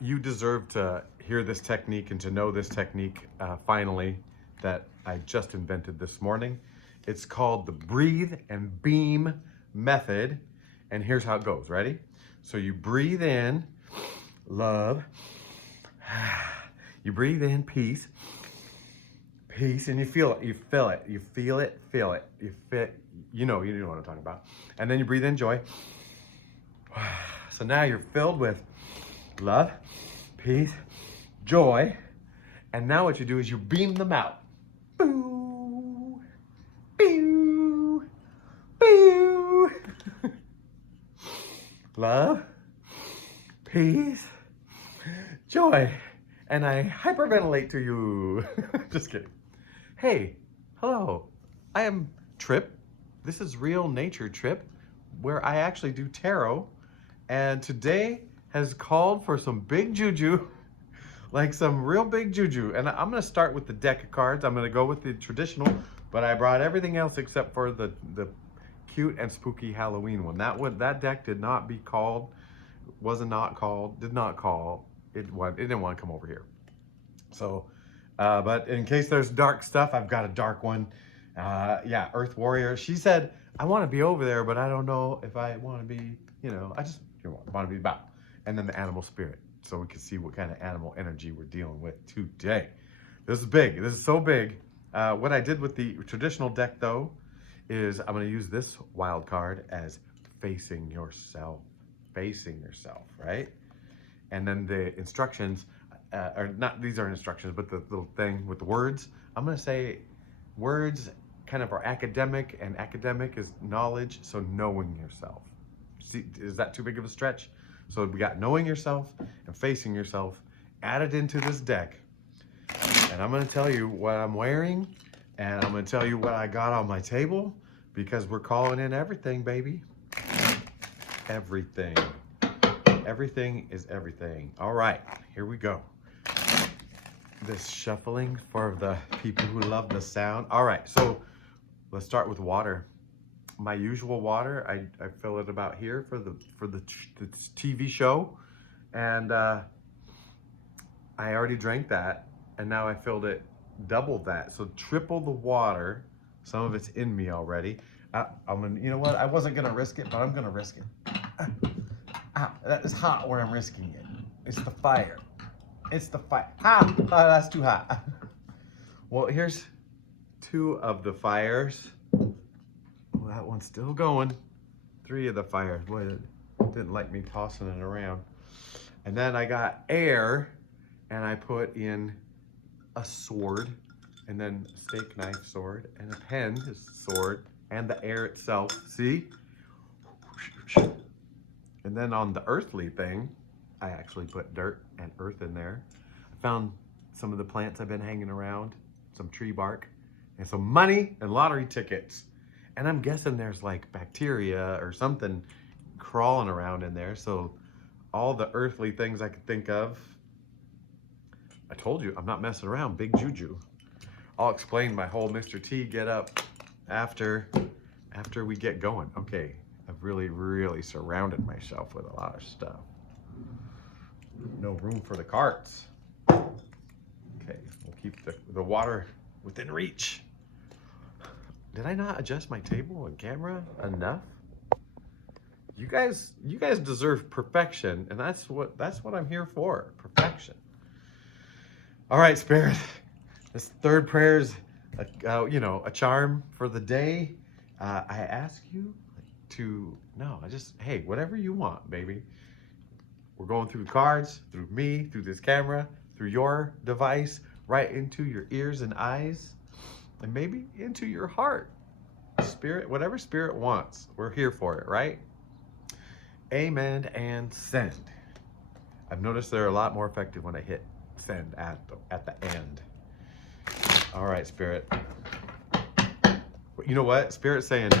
You deserve to hear this technique and to know this technique finally that I just invented this morning. It's called the breathe and beam method. And here's how it goes. Ready? So you breathe in love. You breathe in peace. Peace, and you feel it. You feel it. You feel it. Feel it. You fit. You know what I'm talking about. And then you breathe in joy. So now you're filled with love, peace, joy. And now what you do is you beam them out. Boo, boo, boo. Love, peace, joy. And I hyperventilate to you. Just kidding. Hey, hello. I am Trip. This is Real Nature Trip, where I actually do tarot. And today has called for some big juju, like some real big juju. And I'm gonna start with the deck of cards. I'm gonna go with the traditional, but I brought everything else except for the cute and spooky Halloween one. That deck did not be called, was not called, did not call. It didn't want to come over here. So, but in case there's dark stuff, I've got a dark one. Yeah, Earth Warrior. She said, I want to be over there, but I don't know if I want to be, I just want to be about. And then the animal spirit, so we can see what kind of animal energy we're dealing with today. This is big. This is so big. What I did with the traditional deck, though, is I'm going to use this wild card as facing yourself. Facing yourself, right? And then the instructions, are not, these aren't instructions, but the little thing with the words, I'm going to say words kind of are academic, and academic is knowledge, so knowing yourself. See, is that too big of a stretch? So we got knowing yourself and facing yourself added into this deck. And I'm going to tell you what I'm wearing, and I'm going to tell you what I got on my table, because we're calling in everything, baby. Everything. Everything is everything. All right, here we go. This shuffling for the people who love the sound. All right, so let's start with water. My usual water, I fill it about here for the TV show, and I already drank that, and now I filled it double that, so triple the water. Some of it's in me already. I'm gonna, you know what? I wasn't gonna risk it, but I'm gonna risk it. That is hot where I'm risking it. It's the fire. It's the fire. That's too hot. Well, here's 2 of the fires. Oh, that one's still going. 3 of the fires. Boy, it didn't like me tossing it around. And then I got air, and I put in a sword, and then a steak knife sword, and a pen sword, and the air itself. See? And then on the earthly thing, I actually put dirt and earth in there. I found some of the plants I've been hanging around, some tree bark, and some money and lottery tickets. And I'm guessing there's like bacteria or something crawling around in there. So all the earthly things I could think of. I told you, I'm not messing around, big juju. I'll explain my whole Mr. T get up after we get going. Okay. I've really surrounded myself with a lot of stuff. No room for the carts. Okay, we'll keep the water within reach. Did I not adjust my table and camera enough? You guys deserve perfection, and that's what I'm here for. Perfection. All right, Spirit. This third prayer is a charm for the day. I ask you hey, whatever you want, baby. We're going through cards, through me, through this camera, through your device, right into your ears and eyes, and maybe into your heart. Spirit, whatever Spirit wants, we're here for it, right? Amen and send. I've noticed they're a lot more effective when I hit send at the end. All right, Spirit. You know what? Spirit's saying,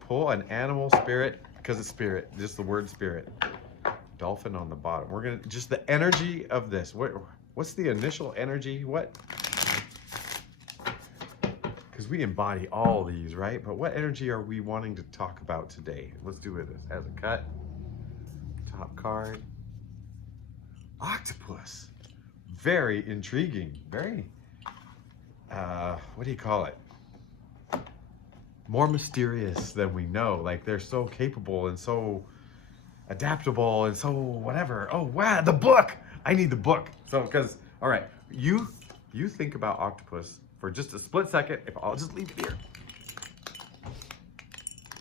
pull an animal, Spirit, because it's spirit, just the word spirit. Dolphin on the bottom. We're gonna, just the energy of this. What's the initial energy? What? Because we embody all these, right? But what energy are we wanting to talk about today? Let's do it as a cut. Top card. Octopus. Very intriguing. Very, what do you call it? More mysterious than we know. Like, they're so capable and so adaptable and so whatever. Oh, wow, the book. I need the book. So, because, all right, you think about octopus for just a split second. If I'll just leave it here.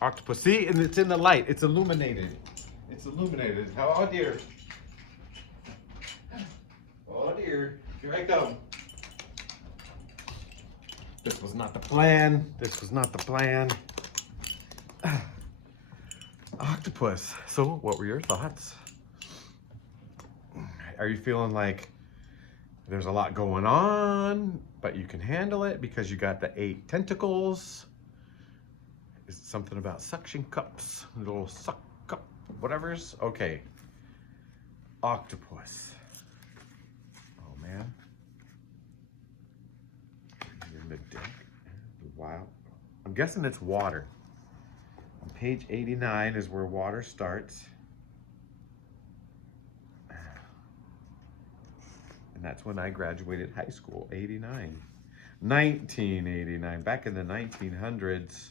Octopus. See, and it's in the light. It's illuminated. It's illuminated. Oh dear. Oh dear. Here I come. This was not the plan. This was not the plan. Octopus. So, what were your thoughts? Are you feeling like there's a lot going on, but you can handle it because you got the 8 tentacles? Is it something about suction cups? Little suck cup, whatever's? Okay. Octopus. Oh, man. In the deck. Wow. I'm guessing it's water. On page 89 is where water starts. And that's when I graduated high school, 89. 1989, back in the 1900s.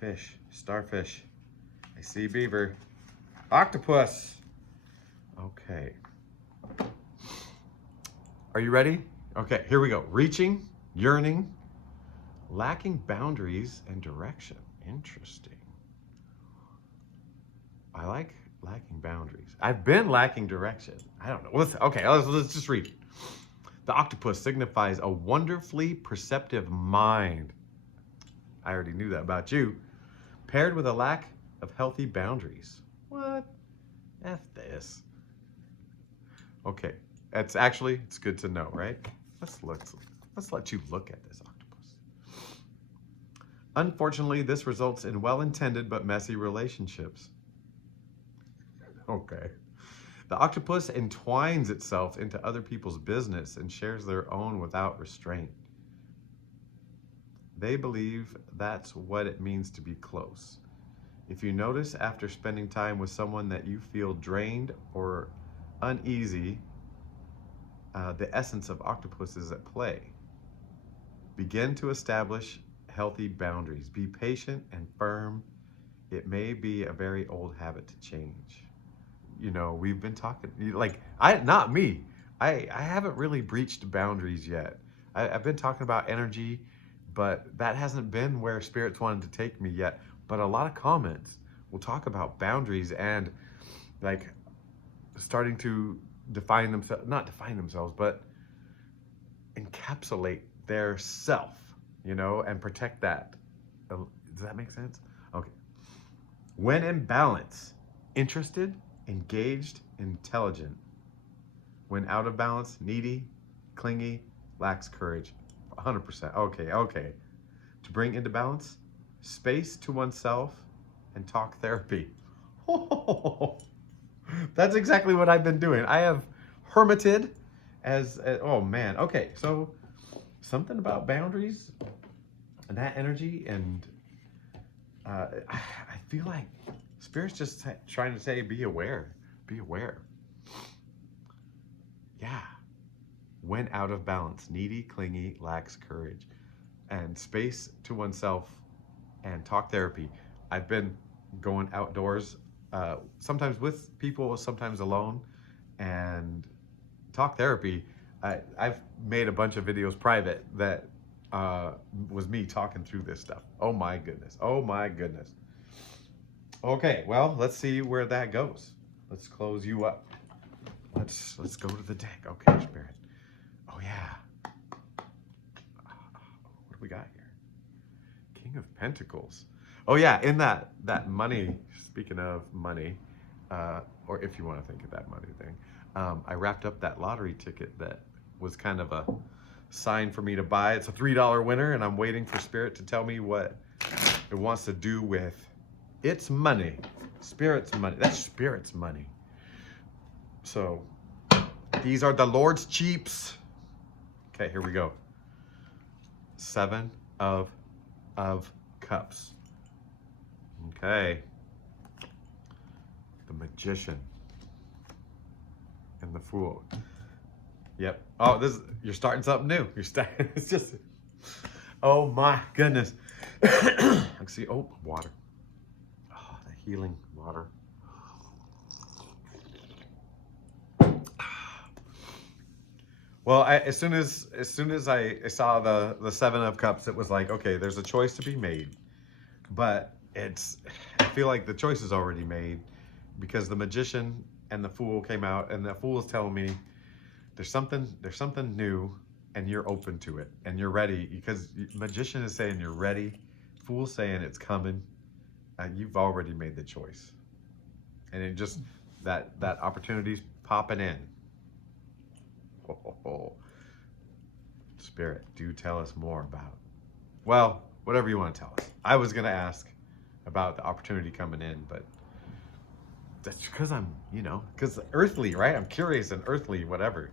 Fish, starfish. I see beaver. Octopus. Okay. Are you ready? Okay, here we go. Reaching, yearning, lacking boundaries and direction. Interesting. I like lacking boundaries. I've been lacking direction. I don't know. Let's just read. The octopus signifies a wonderfully perceptive mind. I already knew that about you. Paired with a lack of healthy boundaries. What? F this. Okay, it's good to know, right? Let's let you look at this octopus. Unfortunately, this results in well-intended but messy relationships. Okay. The octopus entwines itself into other people's business and shares their own without restraint. They believe that's what it means to be close. If you notice after spending time with someone that you feel drained or uneasy, the essence of octopus is at play. Begin to establish healthy boundaries. Be patient and firm. It may be a very old habit to change. You know, we've been talking, like, not me. I haven't really breached boundaries yet. I've been talking about energy, but that hasn't been where spirits wanted to take me yet. But a lot of comments will talk about boundaries and like starting to not define themselves, but encapsulate their self, you know, and protect that. Does that make sense? Okay. When in balance, interested, engaged, intelligent. When out of balance, needy, clingy, lacks courage. 100%. Okay. To bring into balance, space to oneself and talk therapy. Oh, that's exactly what I've been doing. I have hermited oh man. Okay, so something about boundaries and that energy, and I feel like Spirit's just trying to say, be aware. Be aware. Yeah. When out of balance, needy, clingy, lacks courage, and space to oneself and talk therapy. I've been going outdoors, sometimes with people, sometimes alone, and talk therapy. I've made a bunch of videos private that was me talking through this stuff. Oh my goodness. Oh my goodness. Okay, well, let's see where that goes. Let's close you up. Let's go to the deck. Okay, Spirit. Oh yeah. What do we got here? King of Pentacles. Oh yeah, in that money, speaking of money, or if you want to think of that money thing, I wrapped up that lottery ticket that was kind of a sign for me to buy. It's a $3 winner, and I'm waiting for Spirit to tell me what it wants to do with its money. Spirit's money. That's Spirit's money. So these are the Lord's cheaps. Okay, here we go. 7 of Cups. Okay. The Magician. Fool. Yep. Oh, you're starting something new. It's just, oh my goodness. I see, oh, water. Oh, the healing water. Well, as soon as I saw the Seven of Cups, it was like, okay, there's a choice to be made, but I feel like the choice is already made because the Magician and the Fool came out, and the Fool is telling me there's something new, and you're open to it, and you're ready because Magician is saying you're ready, Fool's saying it's coming, and you've already made the choice, and it just that opportunity's popping in. Oh, Spirit, do tell us more about, well, whatever you want to tell us. I was going to ask about the opportunity coming in, but that's because I'm, because earthly, right? I'm curious and earthly, whatever.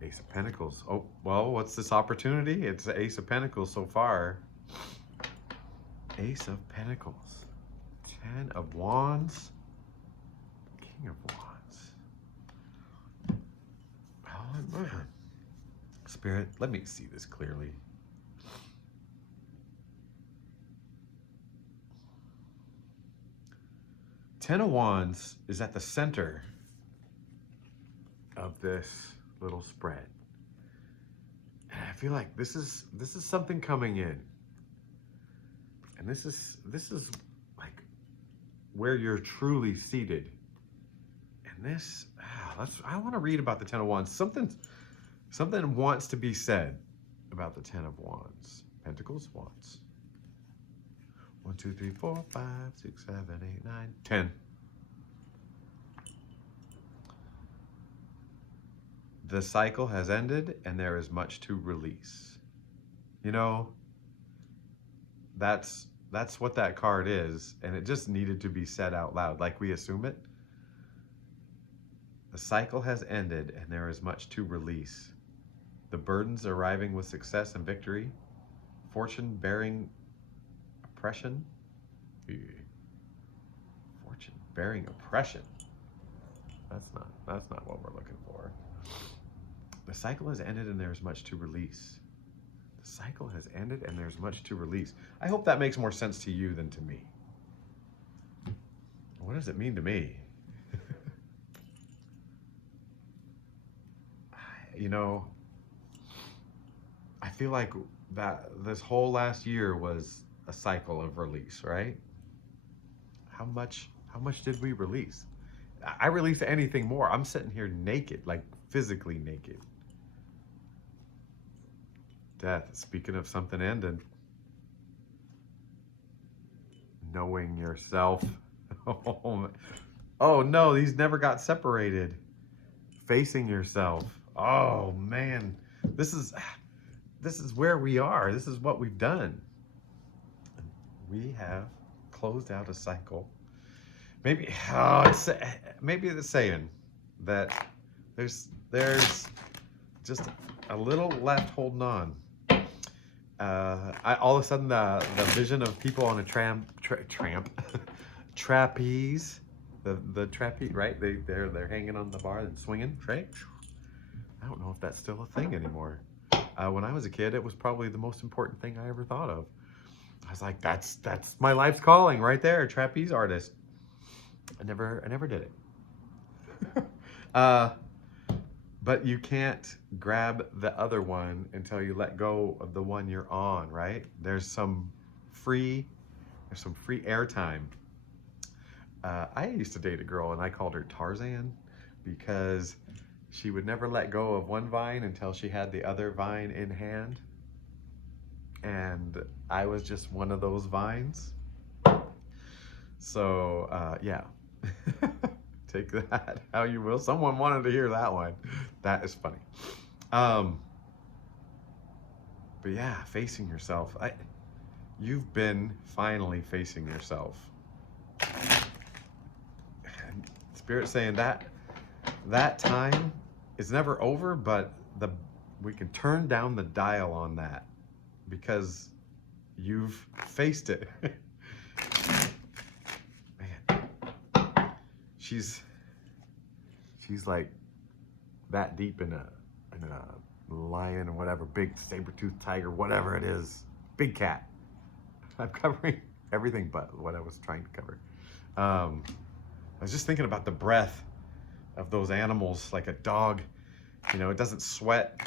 Ace of Pentacles. Oh, well, what's this opportunity? It's the Ace of Pentacles so far. Ace of Pentacles. 10 of Wands. King of Wands. Spirit, let me see this clearly. Ten of Wands is at the center of this little spread. And I feel like this is something coming in. And this is like where you're truly seated. And this, I want to read about the Ten of Wands. Something wants to be said about the Ten of Wands. Pentacles, Wands. 1, 2, 3, 4, 5, 6, 7, 8, 9, 10. The cycle has ended and there is much to release. That's what that card is, and it just needed to be said out loud, like we assume it. The cycle has ended and there is much to release. The burdens arriving with success and victory. Fortune bearing oppression. Fortune bearing oppression. That's not what we're looking for. The cycle has ended and there's much to release. The cycle has ended and there's much to release. I hope that makes more sense to you than to me. What does it mean to me? I feel like that this whole last year was a cycle of release, right? How much did we release? I release anything more. I'm sitting here naked, like physically naked. Death, speaking of something ending. Knowing yourself. Oh no, these never got separated. Facing yourself. Oh man, this is where we are. This is what we've done. We have closed out a cycle. Maybe the saying that there's just a little left holding on. All of a sudden the vision of people on a trapeze, the trapeze, right? They're hanging on the bar and swinging, right? I don't know if that's still a thing anymore. When I was a kid, it was probably the most important thing I ever thought of. I was like, that's my life's calling right there, trapeze artist. I never did it. But you can't grab the other one until you let go of the one you're on, right? There's some free airtime. I used to date a girl and I called her Tarzan because she would never let go of one vine until she had the other vine in hand. And I was just one of those vines. So, yeah. Take that how you will. Someone wanted to hear that one. That is funny. But yeah, facing yourself. You've been finally facing yourself. And Spirit saying that time is never over, but we can turn down the dial on that because you've faced it. Man, she's she's like that deep in a lion or whatever, big saber-toothed tiger, whatever it is, big cat. I'm covering everything but what I was trying to cover. I was just thinking about the breath of those animals, like a dog. You know, it doesn't sweat,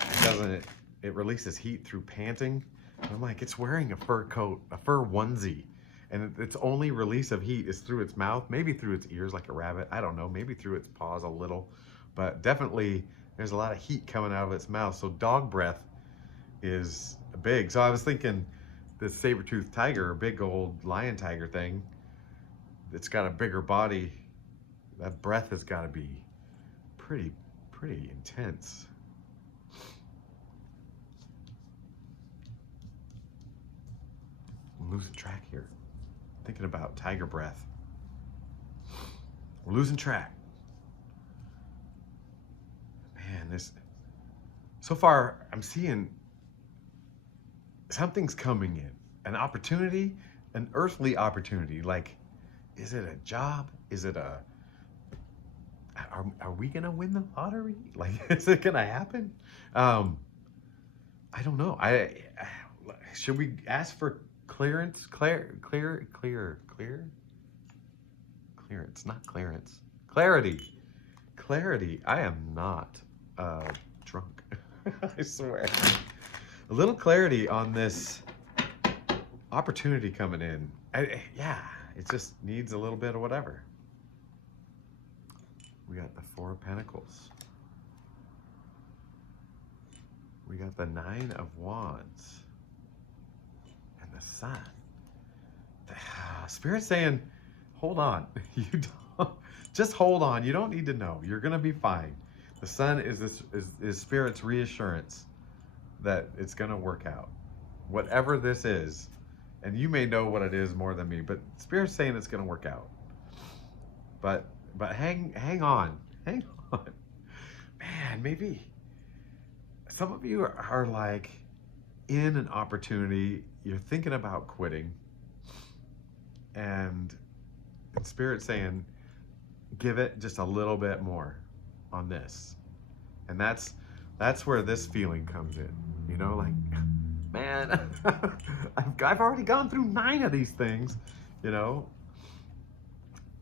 it releases heat through panting. And I'm like, it's wearing a fur coat, a fur onesie, and its only release of heat is through its mouth, maybe through its ears like a rabbit, I don't know, maybe through its paws a little, but definitely there's a lot of heat coming out of its mouth. So dog breath is big. So I was thinking this saber-toothed tiger, big old lion tiger thing, it's got a bigger body. That breath has got to be pretty intense. I'm losing track here. Thinking about tiger breath. We're losing track. Man, so far I'm seeing something's coming in. An opportunity, an earthly opportunity. Like, is it a job? Is it are we gonna win the lottery? Like, is it gonna happen? I don't know. Should we ask for clearance? Clearance, not clearance. Clarity. I am not drunk. I swear. A little clarity on this opportunity coming in. Yeah, it just needs a little bit of whatever. We got the 4 of Pentacles. We got the 9 of Wands. And the Sun. Spirit's saying, hold on. You don't, just hold on. You don't need to know. You're going to be fine. The Sun is Spirit's reassurance that it's going to work out. Whatever this is, and you may know what it is more than me, but Spirit's saying it's going to work out. But hang on. Man, maybe some of you are like in an opportunity, you're thinking about quitting, and Spirit's saying, give it just a little bit more on this. And that's where this feeling comes in. You know, like, man, I've already gone through 9 of these things, you know.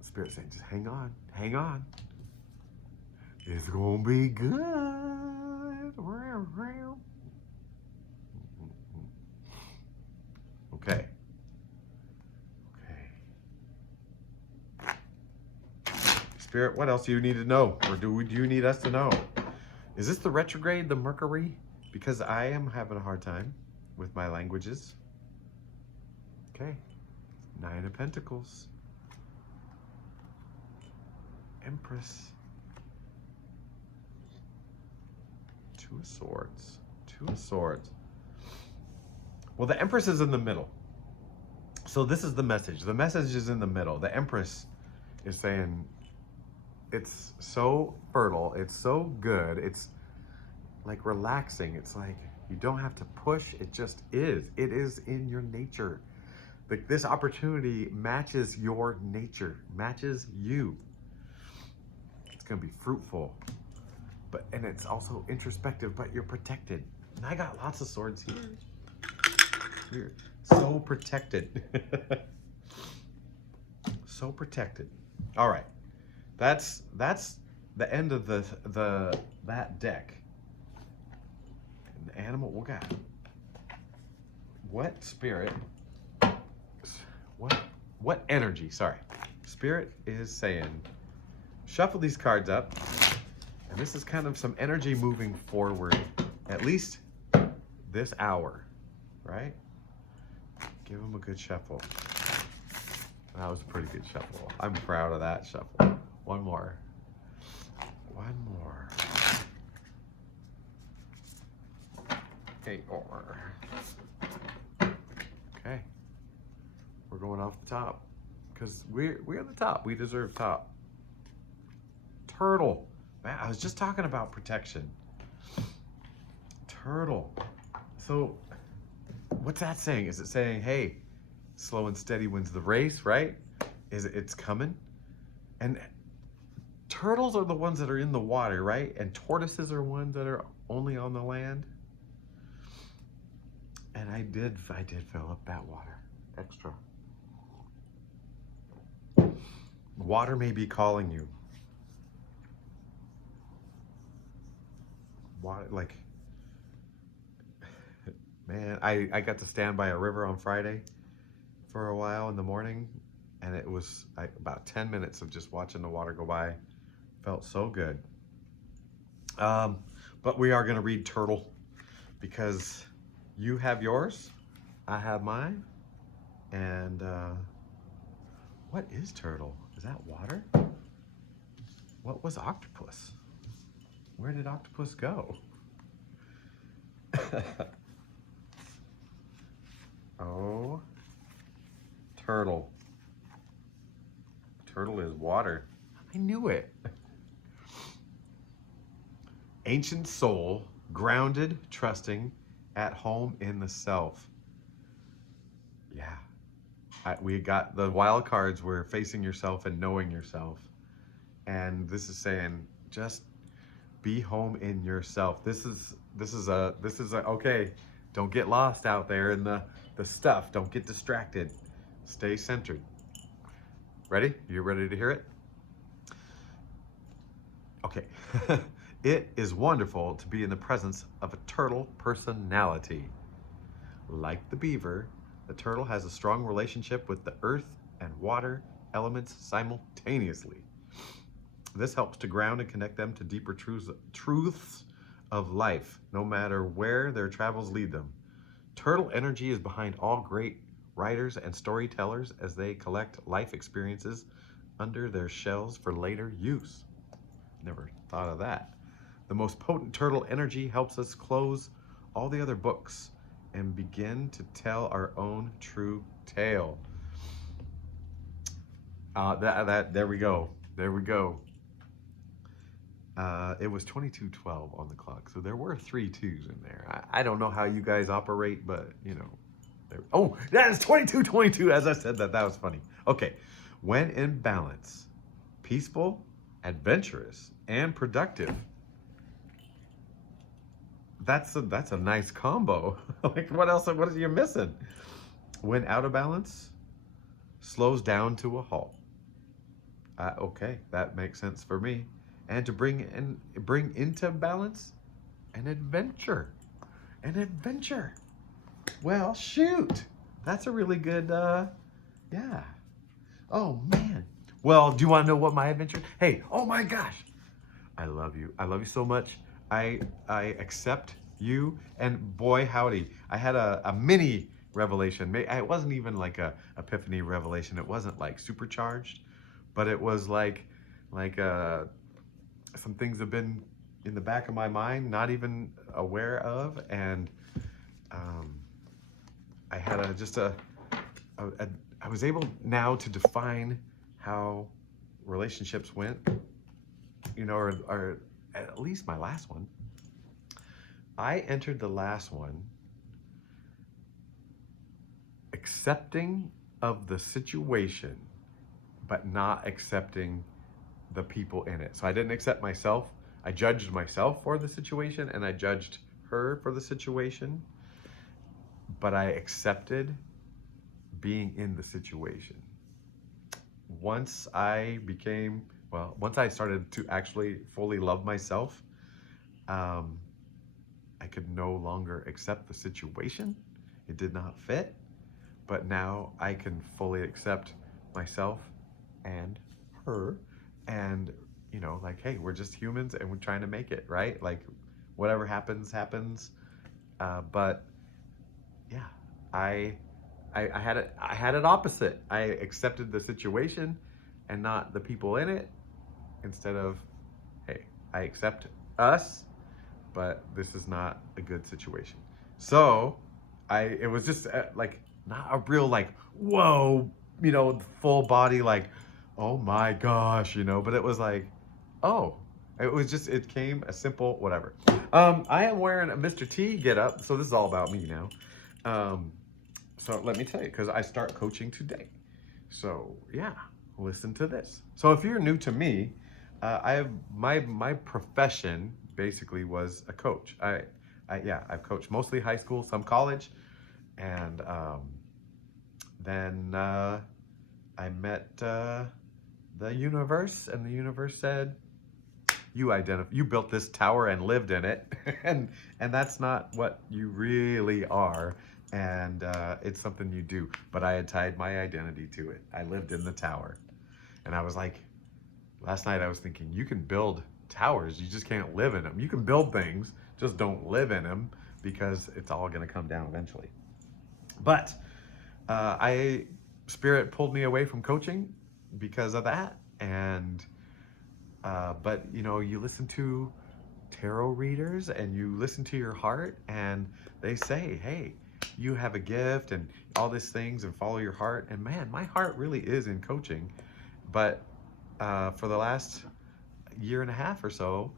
Spirit saying, just hang on. It's gonna be good. Okay. Spirit, what else do you need to know? Or do you need us to know? Is this the retrograde, the Mercury? Because I am having a hard time with my languages. Okay. 9 of Pentacles. Empress. 2 of Swords. Well, the Empress is in the middle. So this is the message. The message is in the middle. The Empress is saying, it's so fertile. It's so good. It's like relaxing. It's like you don't have to push. It just is. It is in your nature. Like, this opportunity matches your nature, matches you. It's going to be fruitful. And it's also introspective, but you're protected. And I got lots of swords here. We're so protected. So protected. All right. That's the end of that deck. And the animal, we got what spirit? What energy? Sorry. Spirit is saying, shuffle these cards up. And this is kind of some energy moving forward, at least this hour, right? Give them a good shuffle. That was a pretty good shuffle. I'm proud of that shuffle. One more. Okay. Okay. We're going off the top because we're the top. We deserve top. Turtle. Man, I was just talking about protection. Turtle. So what's that saying? Is it saying, hey, slow and steady wins the race, right? It's coming? And turtles are the ones that are in the water, right? And tortoises are ones that are only on the land. And I did fill up that water extra. Water may be calling you. Water, like, man, I got to stand by a river on Friday for a while in the morning, and it was about 10 minutes of just watching the water go by. Felt so good. But we are going to read Turtle because you have yours, I have mine, and what is Turtle? Is that water? What was Octopus? Where did Octopus go? Oh, Turtle. Turtle is water. I knew it. Ancient soul, grounded, trusting, at home in the self. Yeah. We got the wild cards were facing yourself and knowing yourself. And this is saying just be home in yourself. This is a okay, don't get lost out there in the stuff. Don't get distracted. Stay centered. Ready? You ready to hear it? Okay. It is wonderful to be in the presence of a turtle personality. Like the beaver, the turtle has a strong relationship with the earth and water elements simultaneously. This helps to ground and connect them to deeper truths of life, no matter where their travels lead them. Turtle energy is behind all great writers and storytellers as they collect life experiences under their shells for later use. Never thought of that. The most potent turtle energy helps us close all the other books and begin to tell our own true tale. There we go. There we go. It was 22:12 on the clock, so there were 3 2s in there. I don't know how you guys operate, but you know. Oh, that is 22:22. As I said that was funny. Okay, when in balance, peaceful, adventurous, and productive. That's a nice combo. Like what else? What are you missing? When out of balance, slows down to a halt. Okay, that makes sense for me. And to bring into balance, an adventure. Well, shoot, that's a really good. Yeah. Oh man. Well, do you want to know what my adventure? Hey, oh my gosh, I love you. I love you so much. I accept you, and boy howdy, I had a mini revelation. It wasn't even like a epiphany revelation. It wasn't like supercharged, but it was like some things have been in the back of my mind, not even aware of, and I had I was able now to define how relationships went, you know, or at least my last one. I entered the last one accepting of the situation, but not accepting the people in it. So I didn't accept myself. I judged myself for the situation, and I judged her for the situation, but I accepted being in the situation. Once I started to actually fully love myself, I could no longer accept the situation. It did not fit, but now I can fully accept myself and her, and you know, like, hey, we're just humans and we're trying to make it, right? Like, whatever happens, happens. But yeah, I had it opposite. I accepted the situation and not the people in it, instead of, hey, I accept us, but this is not a good situation. So it was just like not a real like, whoa, you know, full body like, oh my gosh, you know, but it was like, oh, it came a simple whatever. I am wearing a Mr. T get up, so this is all about me now. So let me tell you, because I start coaching today. So yeah, listen to this. So if you're new to me, I have my profession basically was a coach. I've coached mostly high school, some college, and then I met the universe, and the universe said, you built this tower and lived in it," and that's not what you really are, and it's something you do. But I had tied my identity to it. I lived in the tower, and I was like, last night I was thinking, you can build towers, you just can't live in them. You can build things, just don't live in them, because it's all going to come down eventually. But Spirit pulled me away from coaching because of that. And but you listen to tarot readers and you listen to your heart, and they say, hey, you have a gift and all these things, and follow your heart. And man, my heart really is in coaching. But for the last year and a half or so,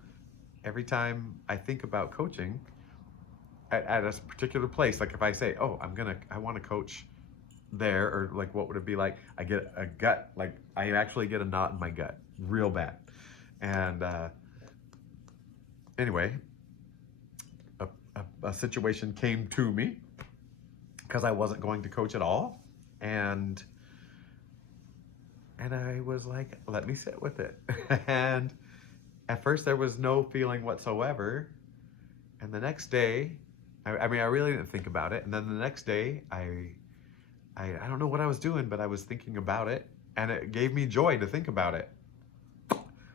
every time I think about coaching at a particular place, like if I say, oh, I want to coach there, or like, what would it be like? I get a gut, like I actually get a knot in my gut real bad. And anyway, a situation came to me because I wasn't going to coach at all. And I was like, let me sit with it. And at first there was no feeling whatsoever. And the next day, I mean, I really didn't think about it. And then the next day, I don't know what I was doing, but I was thinking about it, and it gave me joy to think about it.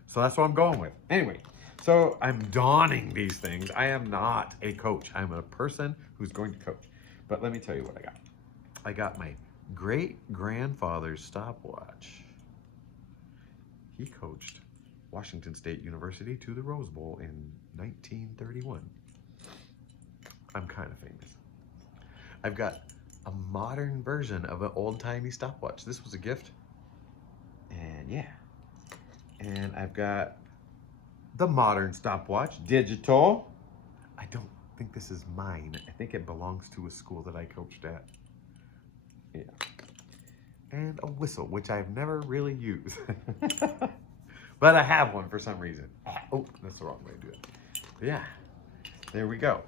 So that's what I'm going with. Anyway, so I'm donning these things. I am not a coach. I'm a person who's going to coach. But let me tell you what I got. I got my great-grandfather's stopwatch. He coached Washington State University to the Rose Bowl in 1931. I'm kind of famous. I've got a modern version of an old-timey stopwatch. This was a gift. And yeah. And I've got the modern stopwatch, digital. I don't think this is mine. I think it belongs to a school that I coached at. Yeah. And a whistle, which I've never really used. But I have one for some reason. Oh, that's the wrong way to do it. But yeah, there we go.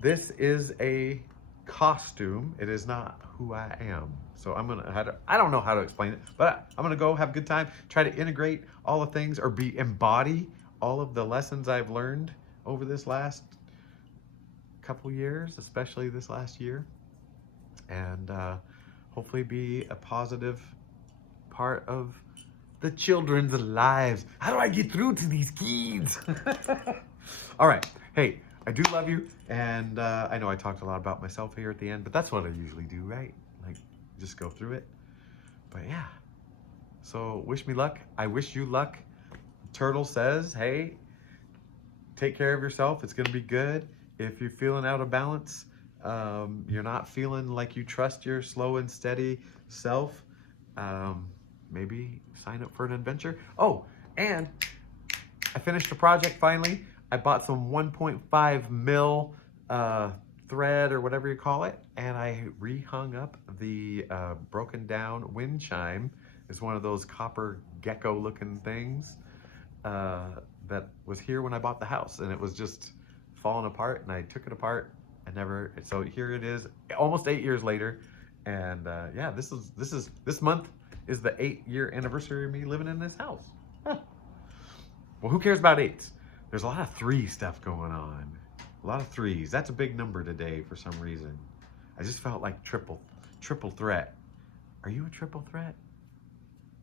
This is a costume. It is not who I am. So I don't know how to explain it, but I'm gonna go have a good time, try to integrate all the things, or embody all of the lessons I've learned over this last couple years, especially this last year, and hopefully be a positive part of the children's lives. How do I get through to these kids? All right, hey, I do love you, and I know I talked a lot about myself here at the end, but that's what I usually do, right? Like, just go through it. But yeah, so wish me luck. I wish you luck. Turtle says, hey, take care of yourself. It's gonna be good. If you're feeling out of balance, you're not feeling like you trust your slow and steady self, maybe sign up for an adventure. Oh, and I finished a project finally. I bought some 1.5 mil thread, or whatever you call it, and I rehung up the broken down wind chime. It's one of those copper gecko looking things that was here when I bought the house, and it was just falling apart, and I took it apart and never, so here it is almost 8 years later. And yeah, this month is the 8-year anniversary of me living in this house. Huh. Well, who cares about 8s? There's a lot of 3 stuff going on. A lot of 3s. That's a big number today for some reason. I just felt like triple threat. Are you a triple threat?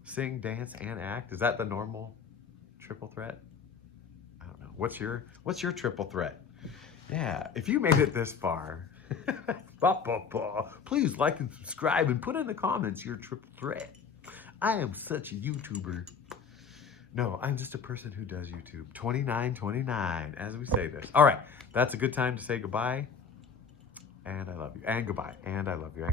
Sing, dance, and act? Is that the normal triple threat? I don't know. What's your triple threat? Yeah, if you made it this far, please like and subscribe and put in the comments your triple threat. I am such a YouTuber. No, I'm just a person who does YouTube. 2929, as we say this. All right, that's a good time to say goodbye. And I love you. And goodbye. And I love you.